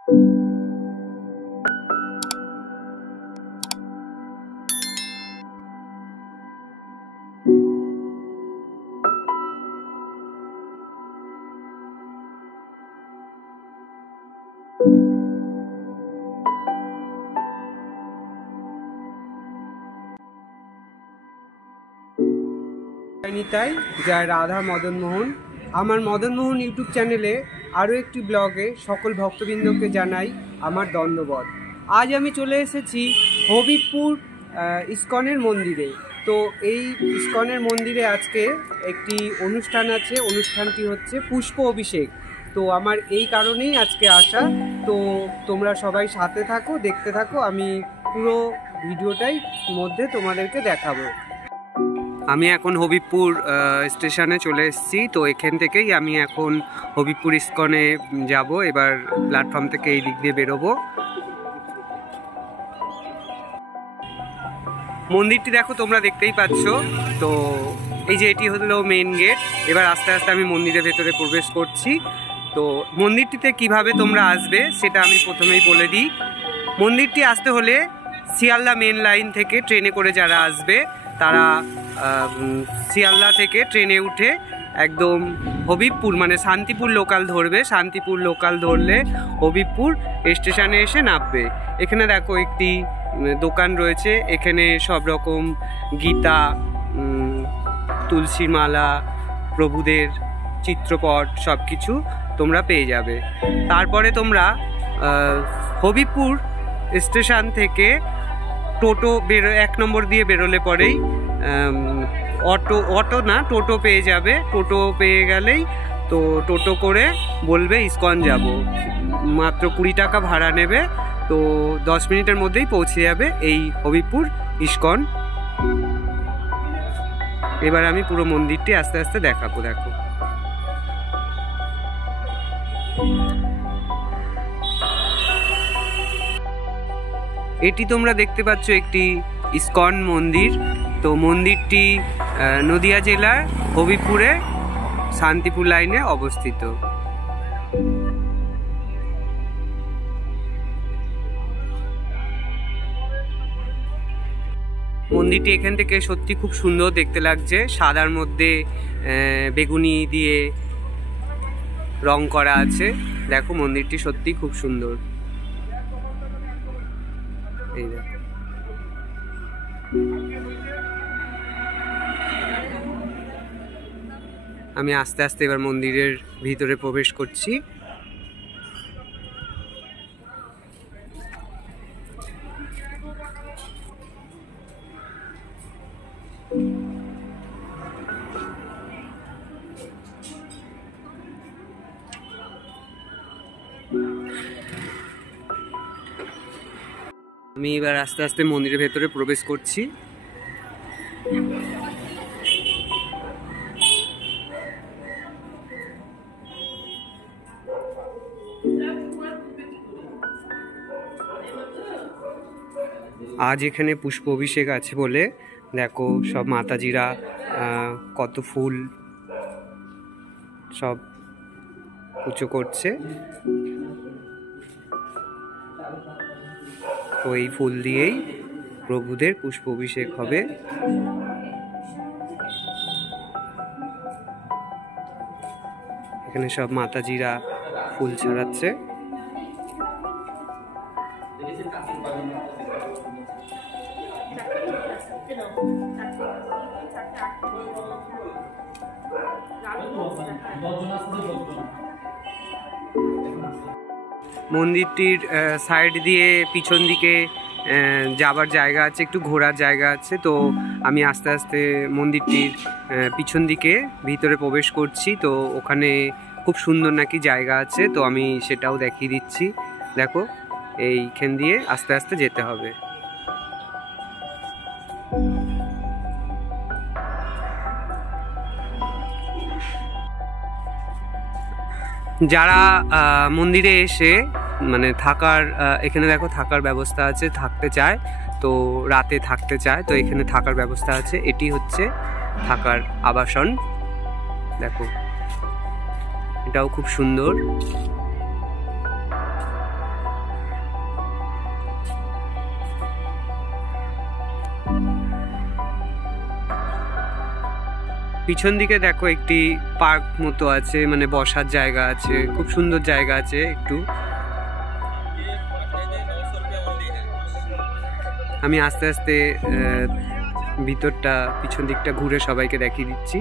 নিতাই জয় রাধা মদন মোহন। আমার মদন মোহন ইউটিউব চ্যানেলে আরও একটি ব্লগে সকল ভক্তবৃন্দকে জানাই আমার ধন্যবাদ। আজ আমি চলে এসেছি হবিবপুর ইস্কনের মন্দিরে। তো এই ইস্কনের মন্দিরে আজকে একটি অনুষ্ঠান আছে, অনুষ্ঠানটি হচ্ছে পুষ্প অভিষেক। তো আমার এই কারণেই আজকে আসা। তো তোমরা সবাই সাথে থাকো, দেখতে থাকো, আমি পুরো ভিডিওটাই মধ্যে তোমাদেরকে দেখাবো। আমি এখন হবিবপুর স্টেশনে চলে এসেছি। তো এখান থেকেই আমি এখন হবিবপুর ইস্কনে যাব। এবার প্ল্যাটফর্ম থেকে এই দিক দিয়ে বেরোবো। মন্দিরটি দেখো, তোমরা দেখতেই পাচ্ছ। তো এই যে এটি হলো মেইন গেট। এবার আস্তে আস্তে আমি মন্দিরের ভেতরে প্রবেশ করছি। তো মন্দিরটিতে কিভাবে তোমরা আসবে সেটা আমি প্রথমেই বলে দিই। মন্দিরটি আসতে হলে শিয়ালদা মেন লাইন থেকে ট্রেনে করে যারা আসবে তারা শিয়ালদা থেকে ট্রেনে উঠে একদম হবিবপুর মানে শান্তিপুর লোকাল ধরবে। শান্তিপুর লোকাল ধরলে হবিবপুর স্টেশনে এসে নামবে। এখানে দেখো একটি দোকান রয়েছে। এখানে সব রকম গীতা, তুলসী মালা, প্রভুদের চিত্রপট সব কিছু তোমরা পেয়ে যাবে। তারপরে তোমরা হবিবপুর স্টেশন থেকে টোটো এক নম্বর দিয়ে বেরোলে পরেই টোটো পেয়ে যাবে। টোটো পেয়ে গেলেই তো টোটো করে বলবে ইস্কন যাব, মাত্র 20 টাকা ভাড়া নেবে। তো 10 মিনিটের মধ্যেই পৌঁছে যাবে এই হবিবপুর ইস্কন। এবার আমি পুরো মন্দিরটি আস্তে আস্তে দেখাবো। দেখো, এটি তোমরা দেখতে পাচ্ছ একটি ইস্কন মন্দির। তো মন্দিরটি নদিয়া জেলার হবিবপুরে শান্তিপুর লাইনে অবস্থিত। মন্দিরটি এখান থেকে সত্যি খুব সুন্দর দেখতে লাগছে। সাদার মধ্যে বেগুনি দিয়ে রং করা আছে। দেখো, মন্দিরটি সত্যি খুব সুন্দর। এই দেখো, আমি আস্তে আস্তে এবার মন্দিরের ভিতরে প্রবেশ করছি। আমি এবার আস্তে আস্তে মন্দিরের ভেতরে প্রবেশ করছি। আজ এখানে পুষ্প অভিষেক আছে বলে দেখো সব মাতাজিরা কত ফুল সব পুজো করছে। তো এই ফুল দিয়েই প্রভুদের পুষ্প অভিষেক হবে। এখানে সব মাতাজিরা ফুল ছড়াচ্ছে। মন্দিরটির সাইড দিয়ে পিছন দিকে যাবার জায়গা আছে, একটু ঘোরার জায়গা আছে। তো আমি আস্তে আস্তে মন্দিরটির পিছন দিকে ভিতরে প্রবেশ করছি। তো ওখানে খুব সুন্দর নাকি জায়গা আছে, তো আমি সেটাও দেখিয়ে দিচ্ছি। দেখো, এইখান দিয়ে আস্তে আস্তে যেতে হবে। যারা মন্দিরে এসে মানে থাকার, এখানে দেখো থাকার ব্যবস্থা আছে, থাকতে চায় তো রাতে থাকতে চায় তো এখানে থাকার ব্যবস্থা আছে। এটি হচ্ছে থাকার আবাসন। দেখো, এটাও খুব সুন্দর। পিছন দিকে দেখো একটি পার্ক মতো আছে, মানে বসার জায়গা আছে, খুব সুন্দর জায়গা আছে। একটু আমি আস্তে আস্তে ভিতরটা পিছন দিকটা ঘুরে সবাইকে দেখিয়ে দিচ্ছি।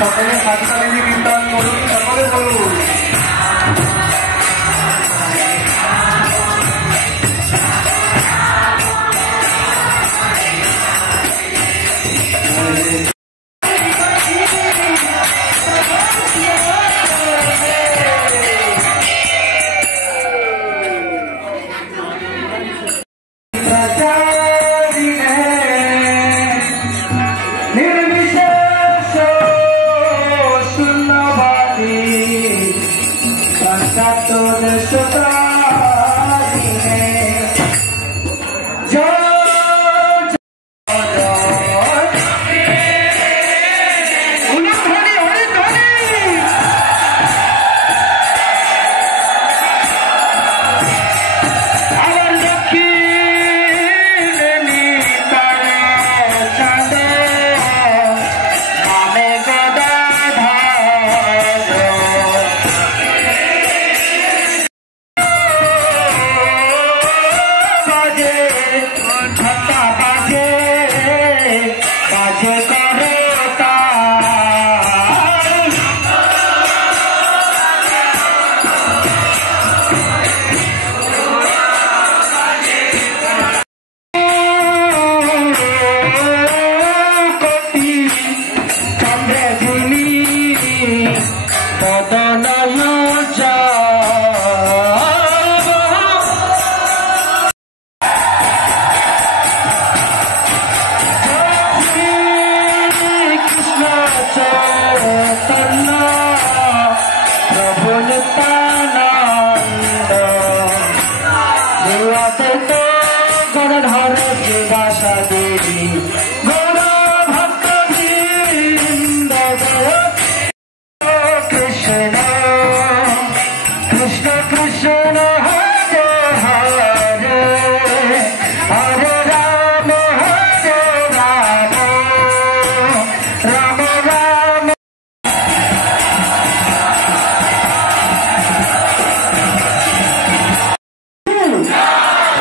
সকলে হাততালি দিয়ে কীর্তন করুন, সকলে বলুন।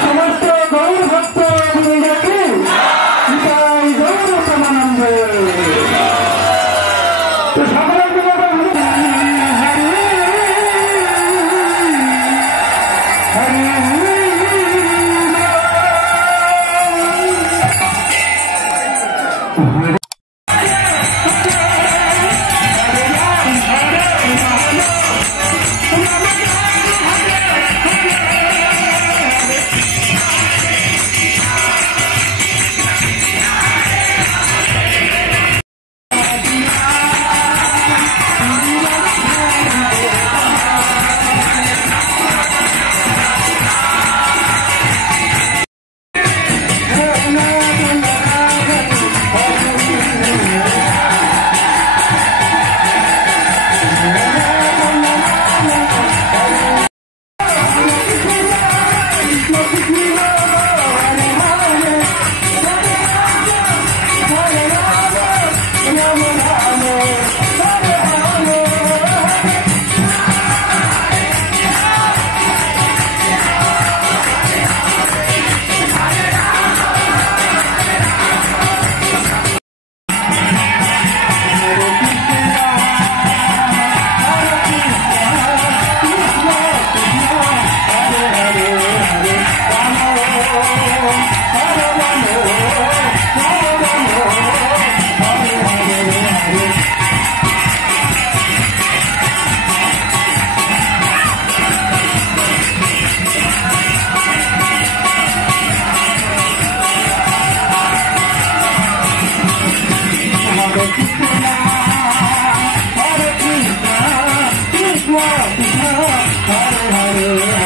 সমস্ত গৌর ভক্ত Krishna, Hare Hare,